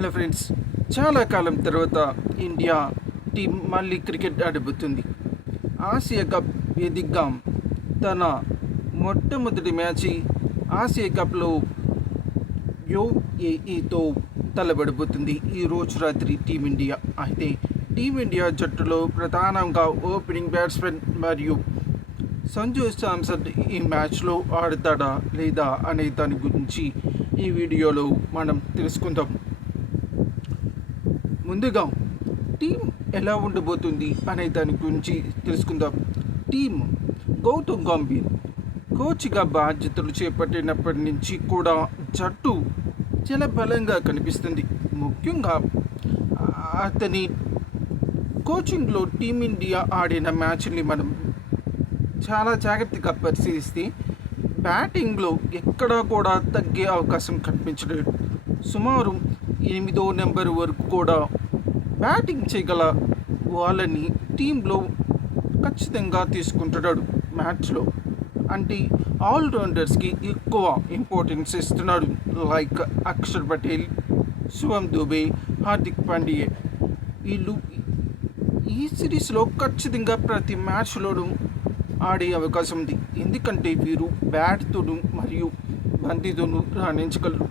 Hello friends, చాలా కాలం తర్వాత India team మళ్ళీ క్రికెట్ ఆడబోతుంది. ఆసియా కప్ వేదికగా తన మొట్టమొదటి మ్యాచ్ ఆసియా కప్లో యుఏఈతో తలబడబోతుంది ఈరోజు రాత్రి టీమిండియా. అయితే టీమిండియా జట్టులో ప్రధానంగా ఓపెనింగ్ బ్యాట్స్మెన్ మరియు సంజు శాంసన్ ఈ మ్యాచ్లో ఆడతాడా లేదా అనే దాని గురించి ఈ వీడియోలో మనం తెలుసుకుందాం. ముందుగా టీం ఎలా ఉండబోతుంది అనే దాని గురించి తెలుసుకుందాం. టీం గౌతమ్ గంభీర్ కోచ్గా బాధ్యతలు చేపట్టినప్పటి నుంచి కూడా జట్టు చాలా బలంగా కనిపిస్తుంది. ముఖ్యంగా అతని కోచింగ్లో టీమిండియా ఆడిన మ్యాచ్ని మనం చాలా జాగ్రత్తగా పరిశీలిస్తే బ్యాటింగ్లో ఎక్కడా కూడా తగ్గే అవకాశం కనిపించలేదు. సుమారు 8వ నెంబర్ వరకు కూడా బ్యాటింగ్ చేయగల వాళ్ళని టీంలో ఖచ్చితంగా తీసుకుంటున్నాడు. మ్యాచ్లో అంటే ఆల్రౌండర్స్కి ఎక్కువ ఇంపార్టెన్స్ ఇస్తున్నాడు. లైక్ అక్షర్ పటేల్, శివం దుబే, హార్దిక్ పాండ్యా. వీళ్ళు ఈ సిరీస్లో ఖచ్చితంగా ప్రతి మ్యాచ్లోనూ ఆడే అవకాశం ఉంది. ఎందుకంటే వీరు బ్యాట్తోనూ మరియు బంతితోనూ రాణించగలరు.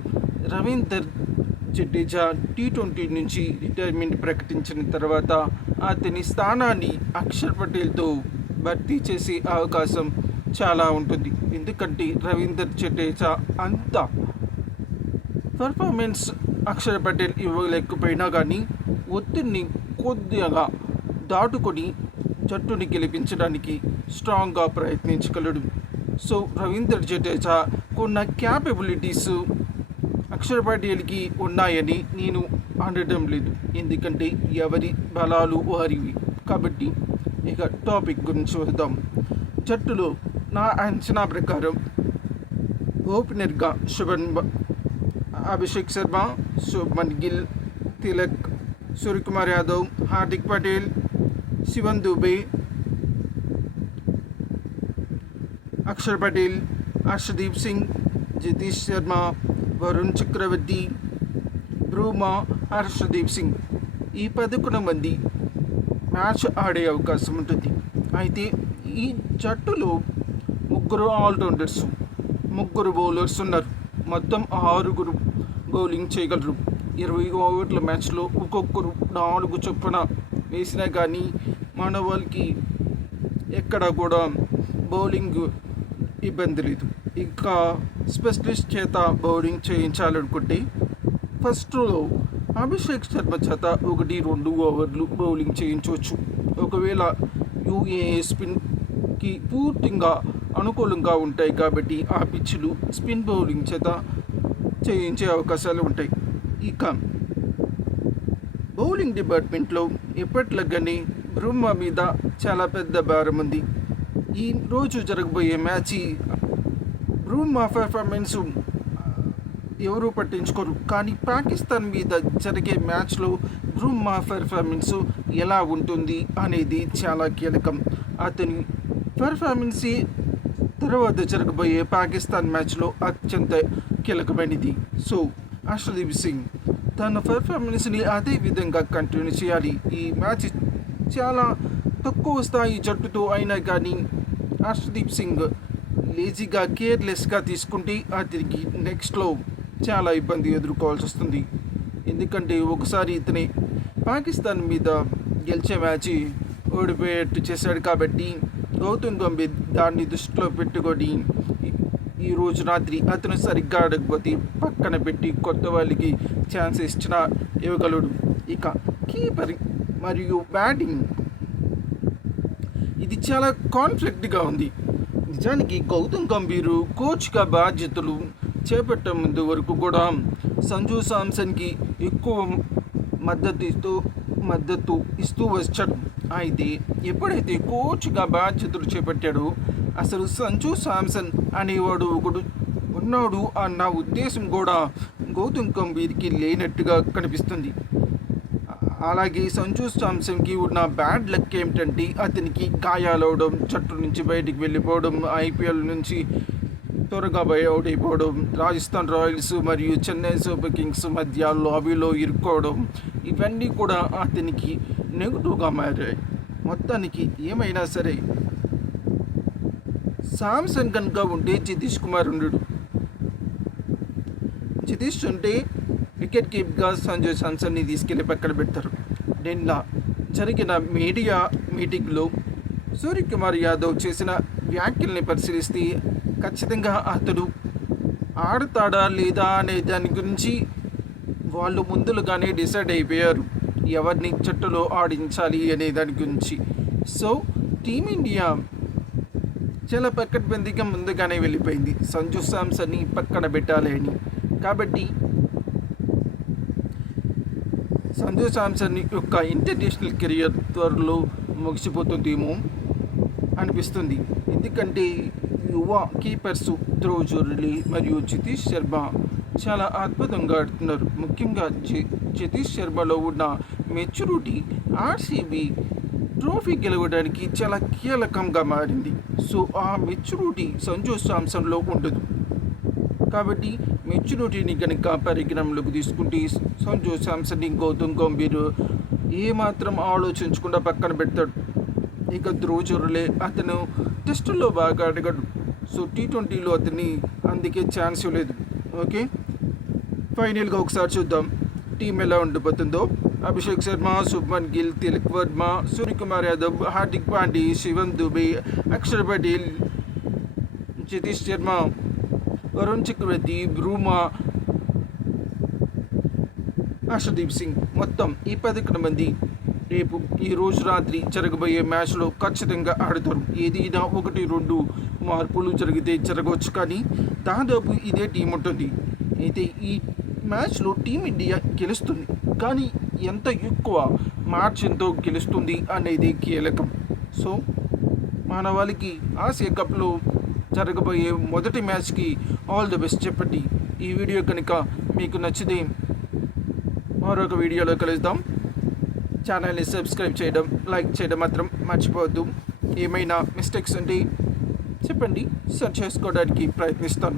రవీందర్ జడేజా T20 నుంచి రిటైర్మెంట్ ప్రకటించిన తర్వాత అతని స్థానాన్ని అక్షర్ పటేల్తో భర్తీ చేసే అవకాశం చాలా ఉంటుంది. ఎందుకంటే రవీందర్ జడేజా అంత పర్ఫార్మెన్స్ అక్షర్ పటేల్ ఇవ్వలేకపోయినా కానీ ఒత్తిడిని కొద్దిగా దాటుకొని జట్టుని గెలిపించడానికి స్ట్రాంగ్గా ప్రయత్నించగలడు. సో రవీందర్ జడేజా కొన్న క్యాపబిలిటీస్ అక్షర్ పటేల్కి ఉన్నాయని నేను అనడం లేదు. ఎందుకంటే ఎవరి బలాలు వారివి. కాబట్టి ఇక టాపిక్ గురించి వద్దాం. జట్టులో నా అంచనా ప్రకారం ఓపెనర్గా అభిషేక్ శర్మ, శుభ్మన్ గిల్, తిలక్, సూర్యకుమార్ యాదవ్, హార్దిక్ పటేల్, శివం దుబే, అక్షర్ పటేల్, హర్షదీప్ సింగ్, జతీష్ శర్మ, వరుణ్ చక్రవర్తి, బ్రూమా, హర్షదీప్ సింగ్. ఈ 11 మంది మ్యాచ్ ఆడే అవకాశం ఉంటుంది. అయితే ఈ జట్టులో 3 ఆల్రౌండర్స్, 3 బౌలర్స్ ఉన్నారు. మొత్తం 6 బౌలింగ్ చేయగలరు. 20 ఓవర్ల మ్యాచ్లో ఒక్కొక్కరు 4 చొప్పున వేసినా కానీ మన వాళ్ళకి ఎక్కడ కూడా బౌలింగ్ ఇబ్బంది లేదు. ఇక స్పెషలిస్ట్ చేత బౌలింగ్ చేయించాలనుకుంటే ఫస్ట్లో అభిషేక్ శర్మ చేత 1-2 ఓవర్లు బౌలింగ్ చేయించవచ్చు. ఒకవేళ యూఏఏ స్పిన్కి పూర్తిగా అనుకూలంగా ఉంటాయి కాబట్టి ఆ పిచ్లు స్పిన్ బౌలింగ్ చేత చేయించే అవకాశాలు ఉంటాయి. ఇక బౌలింగ్ డిపార్ట్మెంట్లో ఎప్పట్లాగానే బ్రహ్మ మీద చాలా పెద్ద భారం ఉంది. ఈ రోజు జరగబోయే మ్యాచ్ బ్రూమా పర్ఫార్మెన్స్ ఎవరూ పట్టించుకోరు. కానీ పాకిస్తాన్ మీద జరిగే మ్యాచ్లో బ్రూమా పర్ఫార్మెన్స్ ఎలా ఉంటుంది అనేది చాలా కీలకం. అతని పర్ఫార్మెన్స్ తర్వాత జరగబోయే పాకిస్తాన్ మ్యాచ్లో అత్యంత కీలకమైనది. సో హర్షదీప్ సింగ్ తన పర్ఫార్మెన్స్ని అదే విధంగా కంటిన్యూ చేయాలి. ఈ మ్యాచ్ చాలా తక్కువ స్థాయి జట్టుతో అయినా కానీ హర్షదీప్ సింగ్ లేజీగా కేర్లెస్గా తీసుకుంటే అతనికి నెక్స్ట్లో చాలా ఇబ్బంది ఎదుర్కోవాల్సి వస్తుంది. ఎందుకంటే ఒకసారి ఇతని పాకిస్తాన్ మీద గెలిచే మ్యాచ్ ఓడిపోయేట్టు చేశాడు. కాబట్టి గౌతమ్ గంభీర్ దాన్ని దృష్టిలో పెట్టుకొని ఈరోజు రాత్రి అతను సరిగ్గా ఆడకపోతే పక్కన పెట్టి కొత్త వాళ్ళకి ఛాన్స్ ఇవ్వగలడు. ఇక కీపర్ మరియు బ్యాటింగ్ ఇది చాలా కాన్ఫ్లిక్ట్గా ఉంది. నిజానికి గౌతమ్ గంభీర్ కోచ్గా బాధ్యతలు చేపట్టే ముందు వరకు కూడా సంజు శాంసన్కి ఎక్కువ మద్దతు ఇస్తూ వచ్చాడు. అయితే ఎప్పుడైతే కోచ్గా బాధ్యతలు చేపట్టాడో అసలు సంజు శాంసన్ అనేవాడు ఒకడు ఉన్నాడు అన్న ఉద్దేశం కూడా గౌతమ్ గంభీర్కి లేనట్టుగా కనిపిస్తుంది. అలాగే సంజు శాంసన్కి ఉన్న బ్యాడ్ లక్ ఏమిటంటే అతనికి గాయాలవడం, జట్టు నుంచి బయటికి వెళ్ళిపోవడం, IPL నుంచి త్వరగా బయౌట్ అయిపోవడం, రాజస్థాన్ రాయల్స్ మరియు చెన్నై సూపర్ కింగ్స్ మధ్య లాబీలో ఇరుక్కోవడం, ఇవన్నీ కూడా అతనికి నెగిటివ్గా మారాయి. మొత్తానికి ఏమైనా సరే శాంసన్ కనుక ఉంటే జితీష్ కుమార్ ఉండడు. జితీష్ ఉంటే వికెట్ కీప్గా సంజు శాంసన్ని తీసుకెళ్లి పక్కన పెడతారు. నిన్న జరిగిన మీడియా మీటింగ్లో సూర్యకుమార్ యాదవ్ చేసిన వ్యాఖ్యల్ని పరిశీలిస్తే ఖచ్చితంగా అతడు ఆడతాడా లేదా అనే దాని గురించి వాళ్ళు ముందులుగానే డిసైడ్ అయిపోయారు, ఎవరిని జట్టులో ఆడించాలి అనే దాని గురించి. సో టీమిండియా చాలా పక్కడబందీగా ముందుగానే వెళ్ళిపోయింది సంజు శాంసన్ని పక్కన పెట్టాలి అని. కాబట్టి సంజు శాంసన్ యొక్క ఇంటర్నేషనల్ కెరియర్ త్వరలో ముగిసిపోతుందేమో అనిపిస్తుంది. ఎందుకంటే యువ కీపర్స్ ధ్రువ్ జురేలి మరియు జితేష్ శర్మ చాలా అద్భుతంగా ఆడుతున్నారు. ముఖ్యంగా జితేష్ శర్మలో ఉన్న మెచ్యూరిటీ ఆర్సీబీ ట్రోఫీ గెలవడానికి చాలా కీలకంగా మారింది. సో ఆ మెచ్యూరిటీ సంజు శాంసన్లో ఉండదు. కాబట్టి మెచ్యూరిటీని కనుక పరిగణనలోకి తీసుకుంటే సంజు శాంసన్ గౌతమ్ గంభీర్ ఏమాత్రం ఆలోచించకుండా పక్కన పెడతాడు. ఇక ధ్రువ్ జురేలి అతను టెస్టుల్లో బాగా అడగడు. సో T20లో అతన్ని అందుకే ఛాన్స్ ఇవ్వలేదు. ఓకే, ఫైనల్గా ఒకసారి చూద్దాం టీం ఎలా ఉండిపోతుందో. అభిషేక్ శర్మ, శుభ్మన్ గిల్, తిలక్ వర్మ, సూర్యకుమార్ యాదవ్, హార్దిక్ పాండ్యా, శివం దుబే, అక్షర్ పటేల్, జితేష్ శర్మ, వరుణ్ చక్రవర్తి, బ్రూమా, హర్షదీప్ సింగ్, మొత్తం ఈ 11 మంది రేపు ఈ రోజు రాత్రి జరగబోయే మ్యాచ్లో ఖచ్చితంగా ఆడతారు. ఏదైనా 1-2 మార్పులు జరిగితే జరగవచ్చు, కానీ దాదాపు ఇదే టీం ఉంటుంది. అయితే ఈ మ్యాచ్లో టీమిండియా గెలుస్తుంది, కానీ ఎంత ఎక్కువ మార్జిన్తో గెలుస్తుంది అనేది కీలకం. సో మన వాళ్ళకి ఆసియా కప్లో జరగబోయే మొదటి మ్యాచ్కి ఆల్ ది బెస్ట్ చెప్పండి. ఈ వీడియో కనుక మీకు నచ్చితే మరొక వీడియోలో కలుద్దాం. ఛానల్ని సబ్స్క్రైబ్ చేయడం, లైక్ చేయడం మాత్రం మర్చిపోవద్దు. ఏమైనా మిస్టేక్స్ ఉంటే చెప్పండి, సరి చేసుకోవడానికి ప్రయత్నిస్తాను.